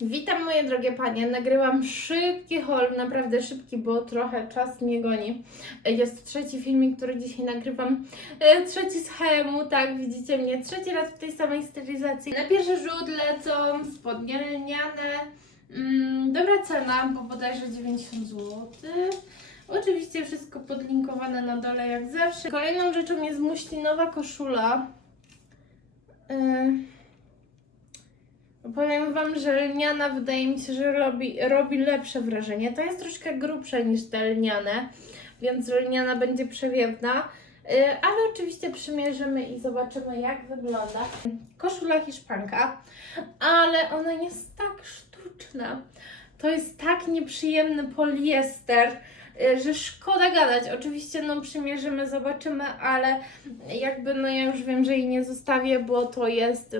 Witam moje drogie panie, nagrywam szybki haul, naprawdę szybki, bo trochę czas mnie goni. Jest trzeci filmik, który dzisiaj nagrywam, e, trzeci z HM-u, tak, widzicie mnie, trzeci raz w tej samej stylizacji. Na pierwszy rzut lecą spodnie lniane, mm, dobra cena, bo bodajże 90 zł. Oczywiście wszystko podlinkowane na dole jak zawsze. Kolejną rzeczą jest muślinowa koszula. E, Powiem Wam, że lniana wydaje mi się, że robi, robi lepsze wrażenie. To jest troszkę grubsze niż te lniane, więc lniana będzie przewiewna. Yy, Ale oczywiście przymierzymy i zobaczymy, jak wygląda. Koszula hiszpanka, ale ona jest tak sztuczna. To jest tak nieprzyjemny poliester, że szkoda gadać. Oczywiście no przymierzymy, zobaczymy, ale jakby no ja już wiem, że jej nie zostawię, bo to jest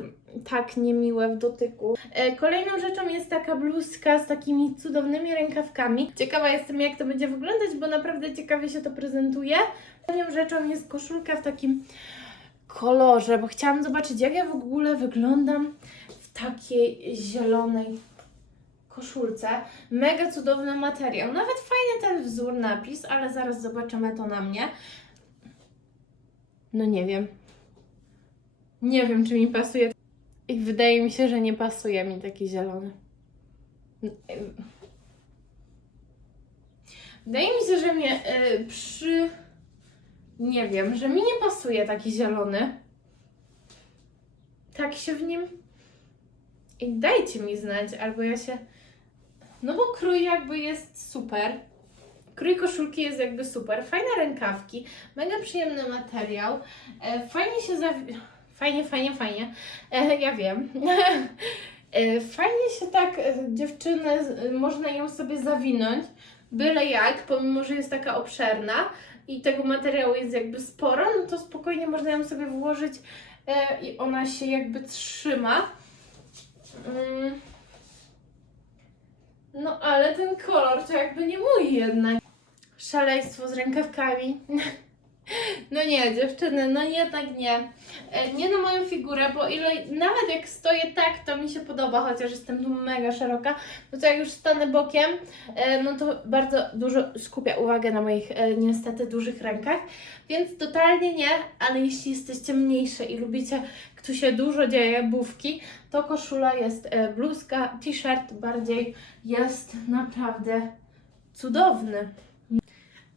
tak niemiłe w dotyku. E, Kolejną rzeczą jest taka bluzka z takimi cudownymi rękawkami. Ciekawa jestem, jak to będzie wyglądać, bo naprawdę ciekawie się to prezentuje. Kolejną rzeczą jest koszulka w takim kolorze, bo chciałam zobaczyć, jak ja w ogóle wyglądam w takiej zielonej koszulce. Mega cudowny materiał. Nawet fajny ten wzór, napis, ale zaraz zobaczymy to na mnie. No nie wiem. Nie wiem, czy mi pasuje. I wydaje mi się, że nie pasuje mi taki zielony. Wydaje mi się, że mnie y, przy. Nie wiem, że mi nie pasuje taki zielony. Tak się w nim. I dajcie mi znać, albo ja się. No bo krój jakby jest super. Krój koszulki jest jakby super. Fajne rękawki, mega przyjemny materiał. E, fajnie się zawi... Fajnie, fajnie, fajnie. E, ja wiem. e, fajnie się tak e, dziewczyny, z- można ją sobie zawinąć, byle jak, pomimo, że jest taka obszerna i tego materiału jest jakby sporo, no to spokojnie można ją sobie włożyć e, i ona się jakby trzyma. Mm. No ale ten kolor to jakby nie mój jednak. Szaleństwo z rękawkami. No nie, dziewczyny, no nie. E, Nie na moją figurę, bo ile, nawet jak stoję tak, to mi się podoba, chociaż jestem tu mega szeroka, no to jak już stanę bokiem, e, no to bardzo dużo skupia uwagę na moich e, niestety dużych rękach, więc totalnie nie, ale jeśli jesteście mniejsze i lubicie, tu się dużo dzieje, bówki, to koszula jest e, bluzka, t-shirt bardziej jest naprawdę cudowny.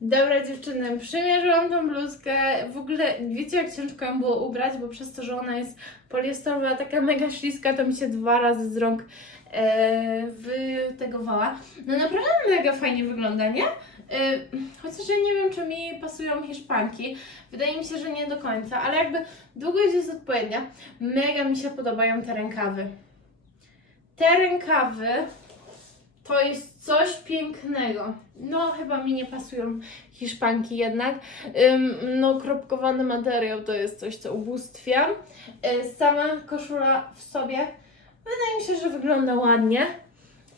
Dobra dziewczyny, przymierzyłam tą bluzkę. W ogóle wiecie jak ciężko ją było ubrać, bo przez to, że ona jest poliestrowa, taka mega śliska, to mi się dwa razy z rąk e, wytegowała. No naprawdę mega fajnie wygląda, nie? E, chociaż ja nie wiem, czy mi pasują hiszpanki. Wydaje mi się, że nie do końca, ale jakby długość jest odpowiednia. Mega mi się podobają te rękawy. Te rękawy to jest coś pięknego. No, chyba mi nie pasują hiszpanki jednak. No, kropkowany materiał to jest coś, co ubóstwiam. Y, sama koszula w sobie wydaje mi się, że wygląda ładnie.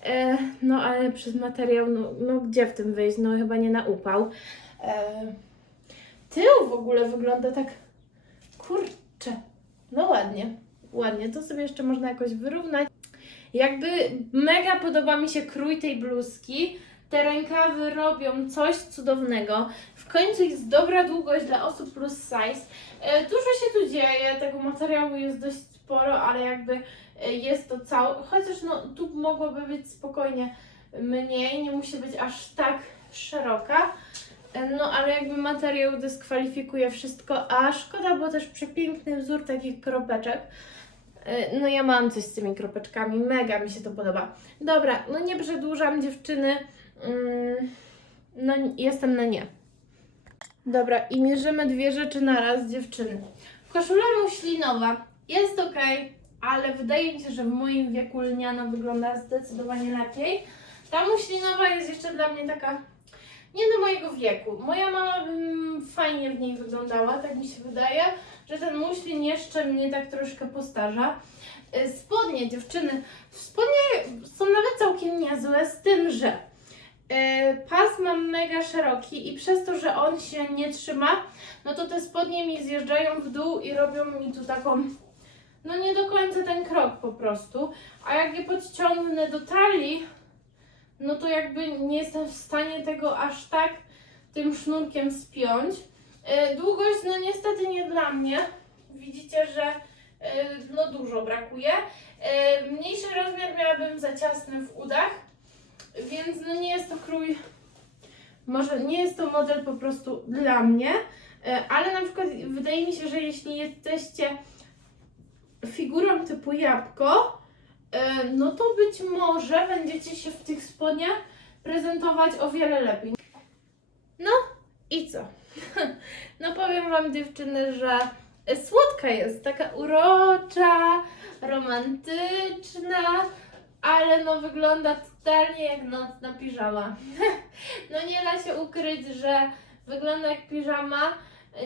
E, no, ale przez materiał, no, no gdzie w tym wyjść? No, chyba nie na upał. E, tył w ogóle wygląda tak, kurczę, no ładnie, ładnie. To sobie jeszcze można jakoś wyrównać. Jakby mega podoba mi się krój tej bluzki. Te rękawy robią coś cudownego. W końcu jest dobra długość dla osób plus size. E, Dużo się tu dzieje, tego materiału jest dość sporo, ale jakby e, jest to całe. Chociaż no tu mogłoby być spokojnie mniej, nie musi być aż tak szeroka. E, No ale jakby materiał dyskwalifikuje wszystko, a szkoda, bo też przepiękny wzór takich kropeczek. E, No ja mam coś z tymi kropeczkami, mega mi się to podoba. Dobra, no nie przedłużam dziewczyny. Mm, No jestem na nie. Dobra, i mierzymy dwie rzeczy na raz dziewczyny. Koszula muślinowa jest ok, ale wydaje mi się, że w moim wieku lniana wygląda zdecydowanie lepiej. Ta muślinowa jest jeszcze dla mnie taka nie do mojego wieku. Moja mama bym fajnie w niej wyglądała, tak mi się wydaje, że ten muślin jeszcze mnie tak troszkę postarza. Y, Spodnie, dziewczyny, spodnie są nawet całkiem niezłe, z tym, że y, pas mam mega szeroki i przez to, że on się nie trzyma, no to te spodnie mi zjeżdżają w dół i robią mi tu taką no nie do końca ten krok po prostu. A jak je podciągnę do talii, no to jakby nie jestem w stanie tego aż tak tym sznurkiem spiąć. E, Długość, no niestety nie dla mnie. Widzicie, że e, no dużo brakuje. E, Mniejszy rozmiar miałabym za ciasny w udach, więc no nie jest to krój, może nie jest to model po prostu dla mnie, ale na przykład wydaje mi się, że jeśli jesteście figurą typu jabłko, no to być może będziecie się w tych spodniach prezentować o wiele lepiej. I co? No powiem Wam dziewczyny, że słodka jest, taka urocza, romantyczna, ale no wygląda totalnie jak nocna piżama. No nie da się ukryć, że wygląda jak piżama.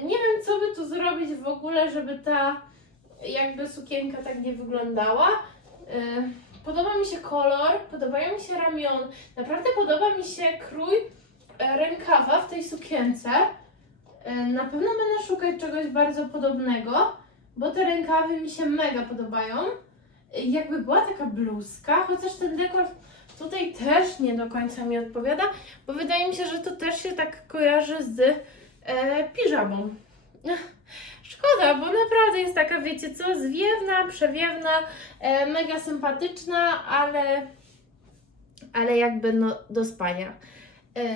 Nie wiem co by tu zrobić w ogóle, żeby ta jakby sukienka tak nie wyglądała. Yy, Podoba mi się kolor, podobają mi się ramiona. Naprawdę podoba mi się krój e, E, Na pewno będę szukać czegoś bardzo podobnego, bo te rękawy mi się mega podobają. E, Jakby była taka bluzka, chociaż ten dekolt tutaj też nie do końca mi odpowiada, bo wydaje mi się, że to też się tak kojarzy z e, piżamą. Szkoda, bo naprawdę jest taka, wiecie co, zwiewna, przewiewna, e, mega sympatyczna, ale, ale jakby no do spania,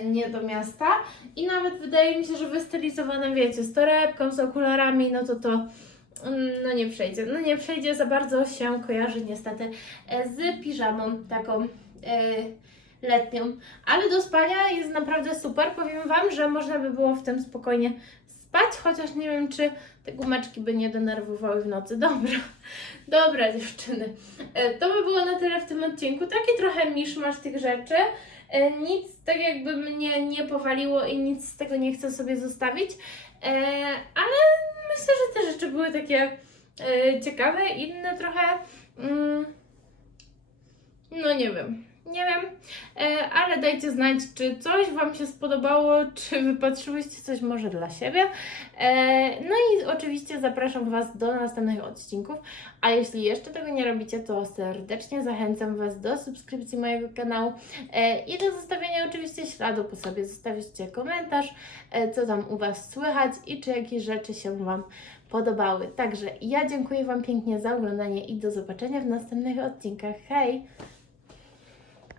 nie do miasta. I nawet wydaje mi się, że wystylizowane, wiecie, z torebką, z okularami, no to to mm, no nie przejdzie. No nie przejdzie, za bardzo się kojarzy niestety e, z piżamą taką e, letnią. Ale do spania jest naprawdę super. Powiem Wam, że można by było w tym spokojnie spać, chociaż nie wiem, czy te gumeczki by nie denerwowały w nocy. Dobra, dobra dziewczyny. E, To by było na tyle w tym odcinku. Taki trochę miszmasz tych rzeczy. E, Nic tak jakby mnie nie powaliło i nic z tego nie chcę sobie zostawić. E, Ale myślę, że te rzeczy były takie e, ciekawe, inne trochę. Mm, no nie wiem. Nie wiem, e, ale dajcie znać, czy coś Wam się spodobało, czy wypatrzyłyście coś może dla siebie. E, no i oczywiście zapraszam Was do następnych odcinków. A jeśli jeszcze tego nie robicie, to serdecznie zachęcam Was do subskrypcji mojego kanału e, i do zostawienia oczywiście śladu po sobie. Zostawicie komentarz, co tam u Was słychać i czy jakieś rzeczy się Wam podobały. Także ja dziękuję Wam pięknie za oglądanie i do zobaczenia w następnych odcinkach. Hej!